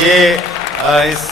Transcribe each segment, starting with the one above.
یہ اس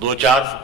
2-4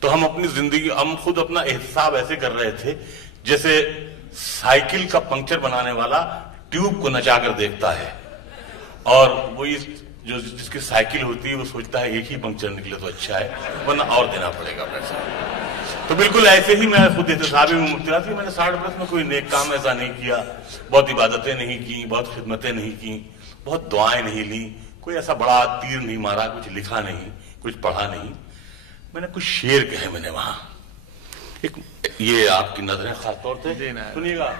تو ہم اپنی زندگی ہم خود اپنا احتساب ایسے کر رہے تھے جیسے سائیکل کا پنکچر بنانے والا ٹیوب کو نچا کر دیکھتا ہے اور وہی جو جس کی سائیکل ہوتی ہے وہ سوچتا ہے ایک ہی پنکچر نکلے تو اچھا ہے ورنہ اور دینا پڑے گا پیسہ. تو بالکل ایسے ہی میں خود احتسابی میں مبتلا تھی. میں نے 60 برس میں کوئی نیک کام ایسا نہیں کیا, بہت عبادتیں نہیں کی, بہت خدمتیں نہیں کی, بہت دعائیں نہیں لی, کوئی ایسا بڑا تیر نہیں مارا, کچھ لکھا نہیں, کچھ پڑھا نہیں. میں نے کچھ شعر کہے میں نے وہاں. ایک یہ آپ کی نظریں خاص طور سے سنیے گا.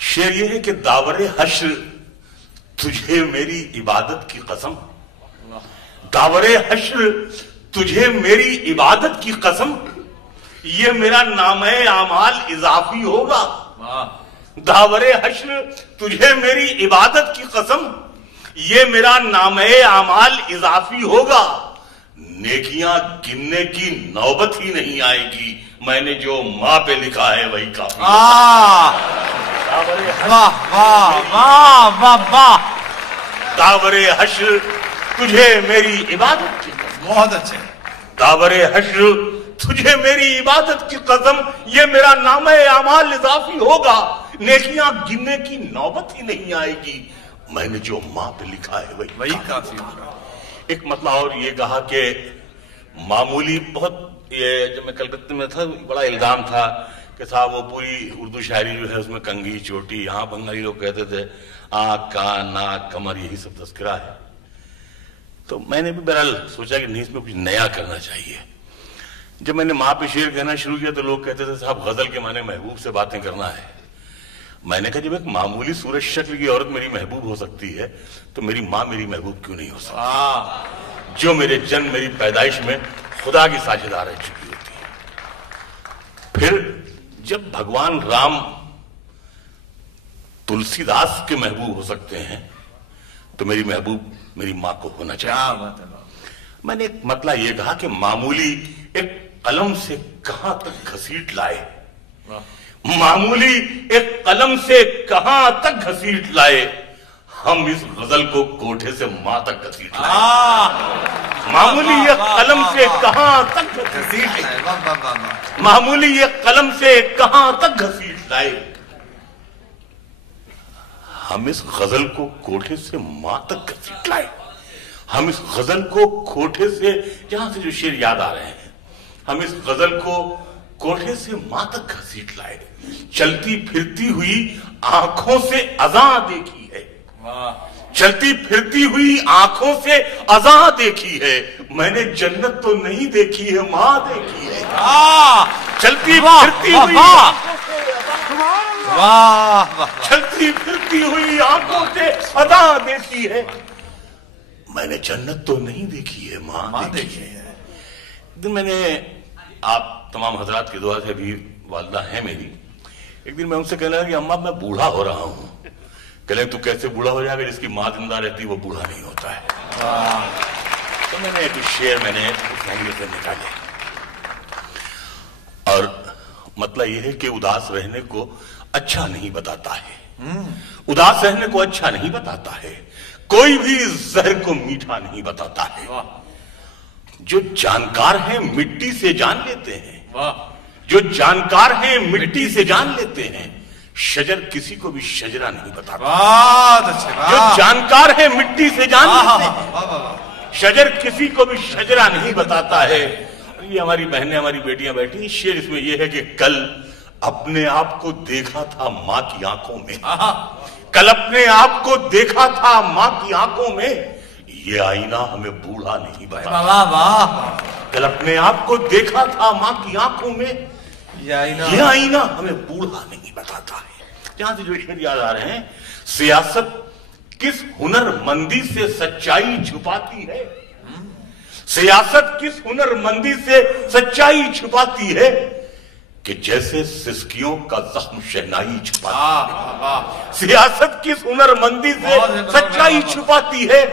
شعر یہ ہے کہ داور حشر تجھے میری عبادت کی قسم, داور حشر تجھے میری عبادت کی قسم, یہ میرا نامہ اعمال اضافی ہوگا. داور حشر تجھے میری عبادت کی قسم, یہ میرا نامہ اعمال اضافی ہوگا. نیکیاں گننے کی نوبت ہی نہیں آئے گی, میں نے جو ماں پہ لکھا ہے وہی کافی. داور حشر تجھے میری عبادت کی قسم, بہت اچھے. داور حشر تجھے میری عبادت کی قسم, یہ میرا نامہ اعمال اضافی ہوگا. نیکیاں گننے کی نوبت ہی نہیں آئے گی, میں نے جو ماں پہ لکھا ہے وہی کافی ہوگا. ایک مطلب اور یہ کہا کہ معمولی بہت, یہ جب میں کلکتہ میں تھا بڑا الزام تھا کہ صاحب وہ پوری اردو شاعری جو ہے اس میں کنگھی چوٹی, یہاں بنگالی لوگ کہتے تھے آنکھ کان ناک کمر یہی سب تذکرہ ہے. تو میں نے بھی بہرحال سوچا کہ نہیں اس میں کچھ نیا کرنا چاہیے. جب میں نے ماں پہ شعر کہنا شروع کیا تو لوگ کہتے تھے صاحب غزل کے معنی محبوب سے باتیں کرنا ہے. میں نے کہا جب ایک معمولی صورت شکل کی عورت میری محبوب ہو سکتی ہے تو میری ماں میری محبوب کیوں نہیں ہو سکتی, جو میرے جنم میری پیدائش میں خدا کی ساجدہ رہ چکی ہوتی ہے. پھر جب بھگوان رام تلسی داس کے محبوب ہو سکتے ہیں تو میری محبوب میری ماں کو ہونا چاہیے. میں نے ایک مطلب یہ کہا کہ معمولی ایک قلم سے کہاں تک گھسیٹ لائے, معمولی ایک قلم سے کہاں تک گھسیٹ لائے, ہم اس غزل کو کوٹھے سے ماں تک گھسیٹ لائے. معمولی ایک قلم سے کہاں تک گھسیٹ لائے, معمولی ایک قلم سے کہاں تک گھسیٹ لائے. ہم اس غزل کو کوٹھے سے ماں تک گھسیٹ لائے. ہم اس غزل کو کوٹھے سے, جہاں سے جو شعر یاد آ رہے ہیں, ہم اس غزل کو کوٹھے سے ماں تک گھسیٹ لائے. چلتی پھرتی ہوئی آنکھوں سے اذاں دیکھی ہے, چلتی پھرتی ہوئی آنکھوں سے اذاں دیکھی ہے, میں نے جنت تو نہیں دیکھی ہے ماں دیکھی ہے. چلتی پھرتی ہوئی چلتی پھرتی ہوئی آنکھوں سے اذاں دیکھی ہے, میں نے جنت تو نہیں دیکھی ہے ماں دیکھی ہے. ایک دن میں نے, آپ تمام حضرات کی دعا سے بھی والدہ ہیں میری, ایک دن میں ان سے کہنے لگا کہ اماں میں بوڑھا ہو رہا ہوں. کہہ لیں تو کیسے بوڑھا ہو جائے گا, جس کی ماں زندہ رہتی وہ بوڑھا نہیں ہوتا ہے. تو میں نے کچھ شعر میں نے اس لینگویج سے نکالے, اور مطلب یہ ہے کہ اداس رہنے کو اچھا نہیں بتاتا ہے, اداس رہنے کو اچھا نہیں بتاتا ہے, کوئی بھی زہر کو میٹھا نہیں بتاتا ہے. جو جانکار ہیں مٹی سے جان لیتے ہیں, جو جانکار ہیں مٹی سے جان لیتے ہیں, شجر کسی کو بھی شجرہ نہیں بتاتا. جو جانکار ہیں مٹی سے جان لیتے ہیں, شجر کسی کو بھی شجرہ نہیں بتاتا ہے. یہ ہماری بہنیں ہماری بیٹیاں بیٹھی, شعر اس میں یہ ہے کہ کل اپنے آپ کو دیکھا تھا ماں کی آنکھوں میں, کل اپنے آپ کو دیکھا تھا ماں کی آنکھوں میں, یہ آئینہ ہمیں بوڑھا نہیں بتاتا. کل اپنے آپ کو دیکھا تھا ماں کی آنکھوں میں, یہ آئینہ ہمیں بوڑھا نہیں بتاتا ہے. جہاں سے جو شعر یاد آ رہے ہیں, سیاست کس ہنر مندی سے سچائی چھپاتی ہے, سیاست کس ہنر مندی سے سچائی چھپاتی ہے, کہ جیسے سسکیوں کا زخم شہنائی چھپاتی ہے. سیاست کس ہنر مندی سے سچائی چھپاتی ہے,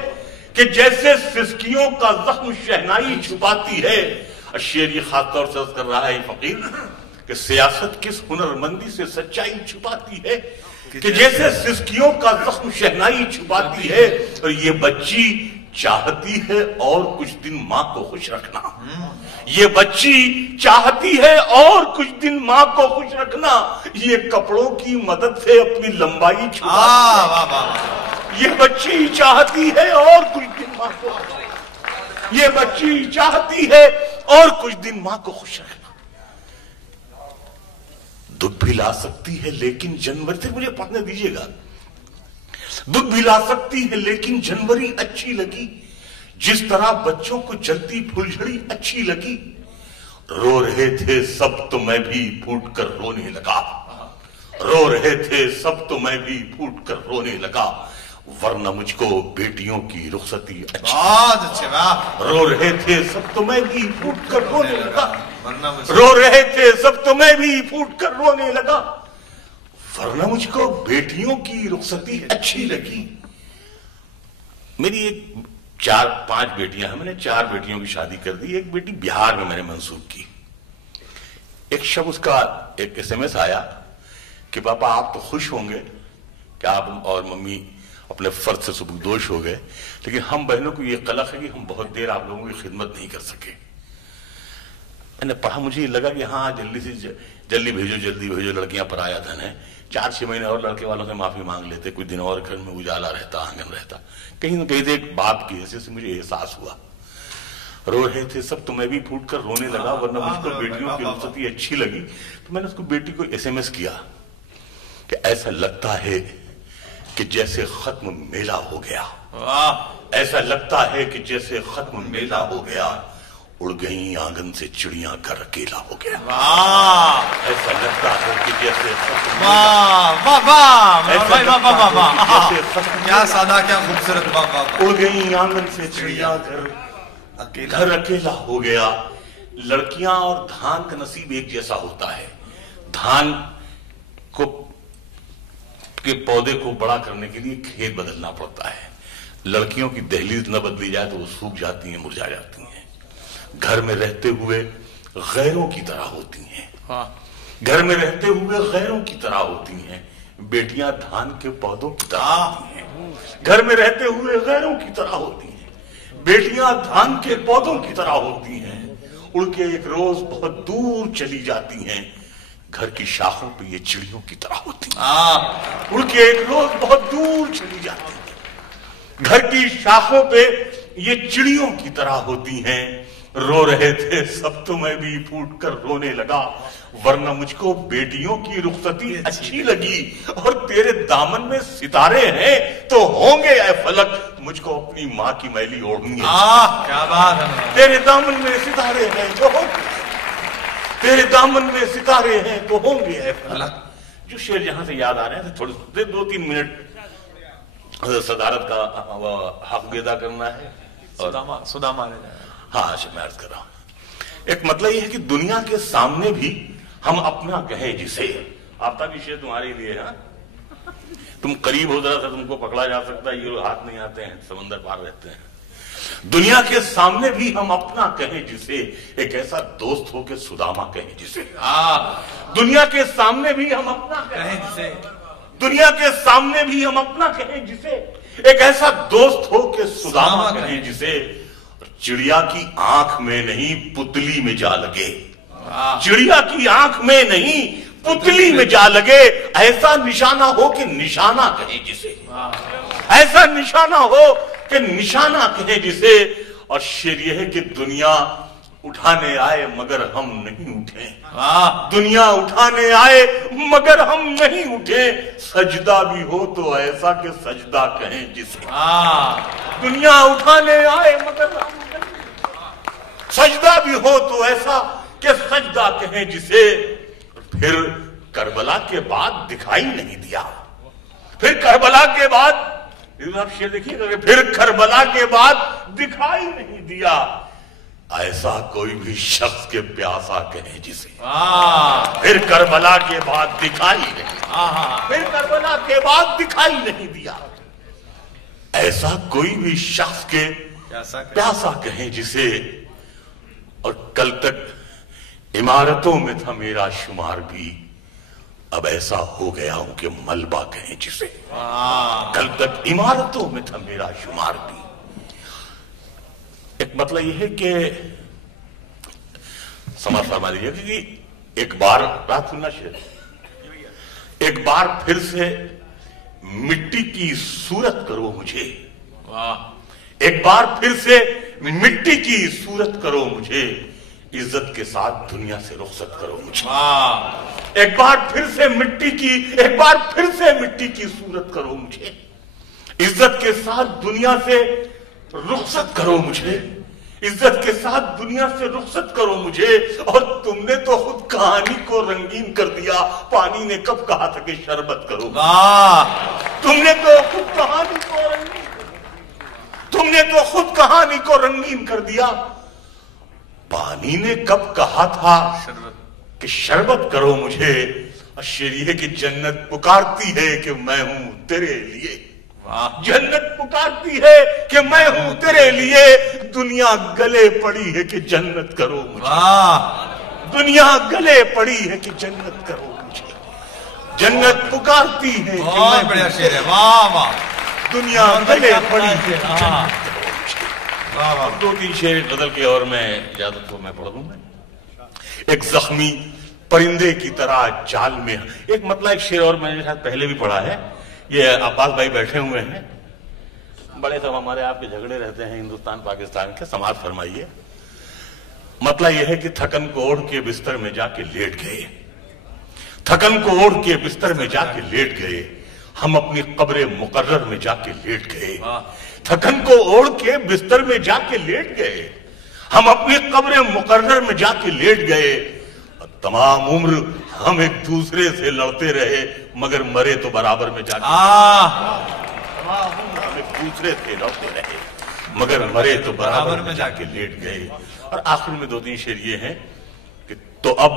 کہ جیسے سسکیوں کا زخم شہنائی چھپاتی ہے. شعر یہ خاص طور سے کر رہا ہے فقیر کہ سیاست کس ہنر مندی سے سچائی چھپاتی ہے, کہ جیسے سسکیوں کا زخم شہنائی چھپاتی ہے, اور یہ بچی چاہتی ہے اور کچھ دن ماں کو خوش رکھنا. یہ بچی چاہتی ہے اور کچھ دن ماں کو خوش رکھنا. یہ کپڑوں کی مدد سے اپنی لمبائی چھپاتی ہے. یہ بچی چاہتی ہے اور کچھ دن ماں کو خوش رکھنا. یہ بچی چاہتی ہے اور کچھ دن ماں کو خوش رکھنا. دکھ بھی لا سکتی ہے لیکن جنوری سے مجھے پڑھنے دیجیے گا. دکھ بھی لا سکتی ہے لیکن جنوری اچھی لگی. جس طرح بچوں کو جلتی پھلجھڑی اچھی لگی. رو رہے تھے سب تو میں بھی پھوٹ کر رونے لگا. رو رہے تھے سب تو میں بھی پھوٹ کر رونے لگا. ورنہ مجھ کو بیٹیوں کی رخصتی اچھی. رو رہے تھے سب تو میں بھی پھوٹ کر رونے لگا. رو رہے تھے سب تو میں بھی پھوٹ کر رونے لگا. ورنہ مجھ کو بیٹیوں کی رخصتی اچھی لگی. میری ایک 4-5 بیٹیاں ہیں. میں نے 4 بیٹیوں کی شادی کر دی. ایک بیٹی بہار میں نے منسوخ کی. ایک شب اس کا ایک SMS آیا کہ پاپا آپ تو خوش ہوں گے کہ آپ اور ممی اپنے فرض سے سبکدوش ہو گئے, لیکن ہم بہنوں کو یہ قلق ہے کہ ہم بہت دیر آپ لوگوں کی خدمت نہیں کر سکے. میں نے پڑھا, مجھے یہ لگا کہ ہاں جلدی بھیجو, لڑکیاں پرایا دھن ہے. 4-6 مہینے اور لڑکے والوں سے معافی مانگ لیتے, کچھ دن اور گھر میں اجالا رہتا, آنگن رہتا. کہیں نہ کہیں سے ایک باپ کی حیثیت سے مجھے احساس ہوا. رو رہے تھے سب تو میں بھی پھوٹ کر رونے لگا. ورنہ مجھ کو بیٹیوں کی رخصتی اچھی لگی. تو میں نے اس کو بیٹی کو SMS کیا کہ ایسا لگتا ہے کہ جیسے ختم میلہ ہو گیا. ایسا لگتا ہے کہ جیسے ختم میلہ ہو گیا. اڑ گئیں آنگن سے چڑیاں, گھر اکیلا ہو گیا. ایسا لگتا ہے کہ جیسے کیا سادہ کیا خوبصورت. اڑ گئیں آنگن سے چڑیاں, گھر اکیلا ہو گیا. لڑکیاں اور دھان کا نصیب ایک جیسا ہوتا ہے. دھان کو کے پودے کو بڑا کرنے کے لیے کھیت بدلنا پڑتا ہے. لڑکیوں کی دہلیز نہ بدلی جائے تو وہ سوکھ جاتی ہیں, مرجھا جاتی ہیں. گھر میں رہتے ہوئے غیروں کی طرح ہوتی ہیں. گھر میں رہتے ہوئے غیروں کی طرح ہوتی ہیں. بیٹیاں دھان کے پودوں کی طرح ہوتی ہیں. گھر میں رہتے ہوئے غیروں کی طرح ہوتی ہیں. بیٹیاں دھان کے پودوں کی طرح ہوتی ہیں. اڑ کے ایک روز بہت دور چلی جاتی ہیں. گھر کی شاخوں پہ یہ چڑیوں کی طرح ہوتی ہیں. اڑ کے ایک روز بہت دور چلی جاتی ہیں. گھر کی شاخوں پہ یہ چڑیوں کی طرح ہوتی ہیں. رو رہے تھے سب تو میں بھی پھوٹ کر رونے لگا. ورنہ مجھ کو بیٹیوں کی رخصتی اچھی لگی. اور تیرے دامن میں ستارے ہیں تو ہوں گے اے فلک, مجھ کو اپنی ماں کی میلی اوڑھنی ہے. کیا بات ہے. تیرے دامن میں ستارے ہیں تو ہوں گے, تیرے دامن میں ستارے ہیں تو ہوں گے اے فلک. جو شعر جہاں سے یاد آ رہے ہیں تھوڑے 2-3 منٹ صدارت کا حق ادا کرنا ہے. سداما ہاں میں عرض کر رہا ہوں. ایک مطلب یہ ہے کہ دنیا کے سامنے بھی ہم اپنا کہیں جسے. آفتاب کی شعر تمہارے لیے ہے. تم قریب ہو ذرا سا, تم کو پکڑا جا سکتا ہے. یہ لوگ ہاتھ نہیں آتے ہیں, سمندر پار رہتے ہیں. دنیا کے سامنے بھی ہم اپنا کہیں جسے. ایک ایسا دوست ہو کہ سداما کہیں جسے. دنیا کے سامنے بھی ہم اپنا کہیں جسے. دنیا کے سامنے بھی ہم اپنا کہیں جسے. ایک ایسا دوست ہو کہ سداما کہیں جسے. چڑیا کی آنکھ میں نہیں پتلی میں جا لگے. چڑیا کی آنکھ میں نہیں پتلی میں جا لگے. ایسا نشانہ ہو کہ نشانہ کہیں جسے. ایسا نشانہ ہو کہ نشانہ کہیں جسے. اور شعر یہ ہے کہ دنیا اٹھانے آئے مگر ہم نہیں اٹھے. دنیا اٹھانے آئے مگر ہم نہیں اٹھے. سجدہ بھی ہو تو ایسا کہ سجدہ کہیں جسے. دنیا اٹھانے آئے مگر ہم نہیں. سجدہ بھی ہو تو ایسا کہ سجدہ کہیں جسے. پھر کربلا کے بعد دکھائی نہیں دیا. پھر کربلا کے بعد آپ شعر دیکھیے گا, پھر کربلا کے بعد دکھائی نہیں دیا. ایسا کوئی بھی شخص کے پیاسا کہیں جسے. پھر کربلا کے بعد دکھائی نہیں. پھر کربلا کے بعد دکھائی نہیں دیا. ایسا کوئی بھی شخص کے پیاسا کہیں جسے. اور کل تک عمارتوں میں تھا میرا شمار بھی, اب ایسا ہو گیا ہوں کہ ملبہ کہیں جسے. کل تک عمارتوں میں تھا میرا شمار بھی, ایک مطلب یہ ہے کہ سمجھ فرما لیجیے کہ ایک بار بات سننا شیر، ایک بار پھر سے مٹی کی صورت کرو مجھے، ایک بار پھر سے مٹی کی صورت کرو مجھے، عزت کے ساتھ دنیا سے رخصت کرو مجھے، ایک بار پھر سے مٹی کی صورت کرو مجھے، عزت کے ساتھ دنیا سے رخصت کرو مجھے، عزت کے ساتھ دنیا سے رخصت کرو مجھے۔ اور تم نے تو خود کہانی کو رنگین کر دیا، پانی نے کب کہا تھا کہ شربت کرو، تم نے تو خود کہانی کو رنگین کر دیا، پانی نے کب کہا تھا کہ شربت کرو مجھے۔ اور شعر یہ ہے کہ جنت پکارتی ہے کہ میں ہوں تیرے لیے، جنت پکارتی ہے کہ میں ہوں تیرے لیے، دنیا گلے پڑی ہے کہ جنت کرو مجھے، دنیا گلے پڑی ہے کہ جنت کرو مجھے، جنت پکارتی ہے کہ میں ہوں تیرے لیے، دنیا گلے پڑی ہے کہ جنت کرو مجھے۔ دو تین شعر بدل کے اور میں اجازت کو میں پڑھ دوں گا۔ ایک زخمی پرندے کی طرح جال میں، ایک مطلب ایک شعر اور میں نے شاید پہلے بھی پڑھا ہے، یہ عباس بھائی بیٹھے ہوئے ہیں، بڑے سب ہمارے آپ کے جھگڑے رہتے ہیں ہندوستان پاکستان کے، سماعت فرمائیے۔ مطلب یہ ہے کہ تھکن کو اوڑھ کے بستر میں جا کے لیٹ گئے، تھکن کو اوڑھ کے بستر میں جا کے لیٹ گئے، ہم اپنی قبر مقرر میں جا کے لیٹ گئے، تھکن کو اوڑھ کے بستر میں جا کے لیٹ گئے، ہم اپنی قبر مقرر میں جا کے لیٹ گئے، تمام عمر ہم ایک دوسرے سے لڑتے رہے مگر مرے تو برابر میں جا کے، تمام عمر ہم ایک دوسرے سے لڑتے رہے مگر مرے تو برابر میں جا کے لیٹ گئے۔ اور آخر میں دو تین شعر یہ ہیں کہ تو اب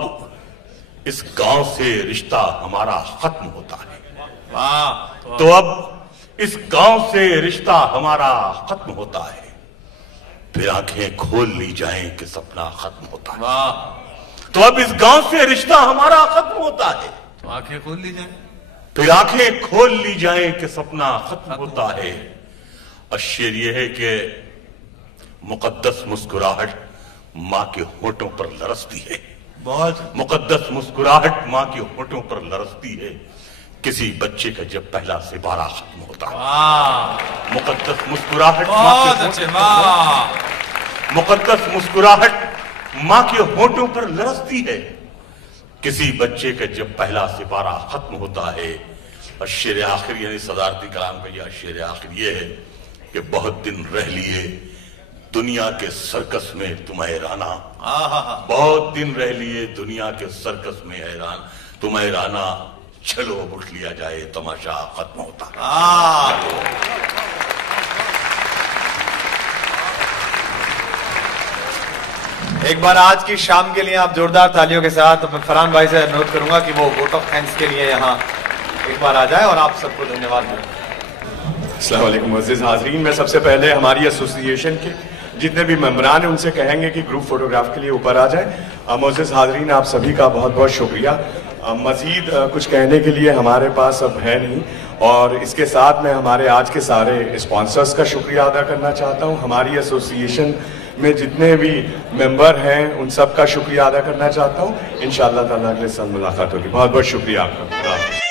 اس گاؤں سے رشتہ ہمارا ختم ہوتا ہے، تو اب اس گاؤں سے رشتہ ہمارا ختم ہوتا ہے، پھر آنکھیں کھول لی جائیں کہ سپنا ختم ہوتا ہے، تو اب اس گاؤں سے رشتہ ہمارا ختم ہوتا ہے، تو آنکھیں کھول لی جائیں، پھر آنکھیں کھول لی جائیں کہ سپنا ختم ہوتا ہے۔ اور شعر یہ ہے کہ مقدس مسکراہٹ ماں کے ہونٹوں پر لرزتی ہے، مقدس مسکراہٹ ماں کے ہونٹوں پر لرزتی ہے، کسی بچے کا جب پہلا سپارہ ختم ہوتا ہے، مقدس مسکراہٹ مقدس مسکراہٹ ماں کے ہونٹوں پر لرزتی ہے، کسی بچے کا جب پہلا سپارہ ختم ہوتا ہے۔ اور شعر آخر یعنی صدارتی کلام کا یہ شعر آخر یہ ہے کہ بہت دن رہ لیے دنیا کے سرکس میں تم حیرانہ، بہت دن رہ لیے دنیا کے سرکس میں حیران تم حیرانہ، چلو اب اٹھ لیا جائے تماشا ختم ہوتا ہے۔ ایک بار آج کی شام کے لیے آپ زوردار تالیوں کے ساتھ میں فرحان بھائی سے نوٹ کروں گا کہ وہ ووٹ آف تھینکس کے لیے یہاں ایک بار آ جائے اور آپ سب کو دھنیہ واد دیں۔ السلام علیکم معزز حاضرین، میں سب سے پہلے ہماری ایسوسی ایشن کے جتنے بھی ممبران ہیں ان سے کہیں گے کہ گروپ فوٹوگراف کے لیے اوپر آ جائیں۔ معزز حاضرین، آپ سبھی کا بہت بہت شکریہ۔ مزید کچھ کہنے کے لیے ہمارے پاس اب ہے نہیں، اور اس کے ساتھ میں ہمارے آج کے سارے اسپانسرز کا شکریہ ادا کرنا چاہتا ہوں، ہماری ایسوسی ایشن میں جتنے بھی ممبر ہیں ان سب کا شکریہ ادا کرنا چاہتا ہوں۔ انشاءاللہ تعالیٰ اگلے سال ملاقات ہوگی۔ بہت بہت شکریہ آپ کا۔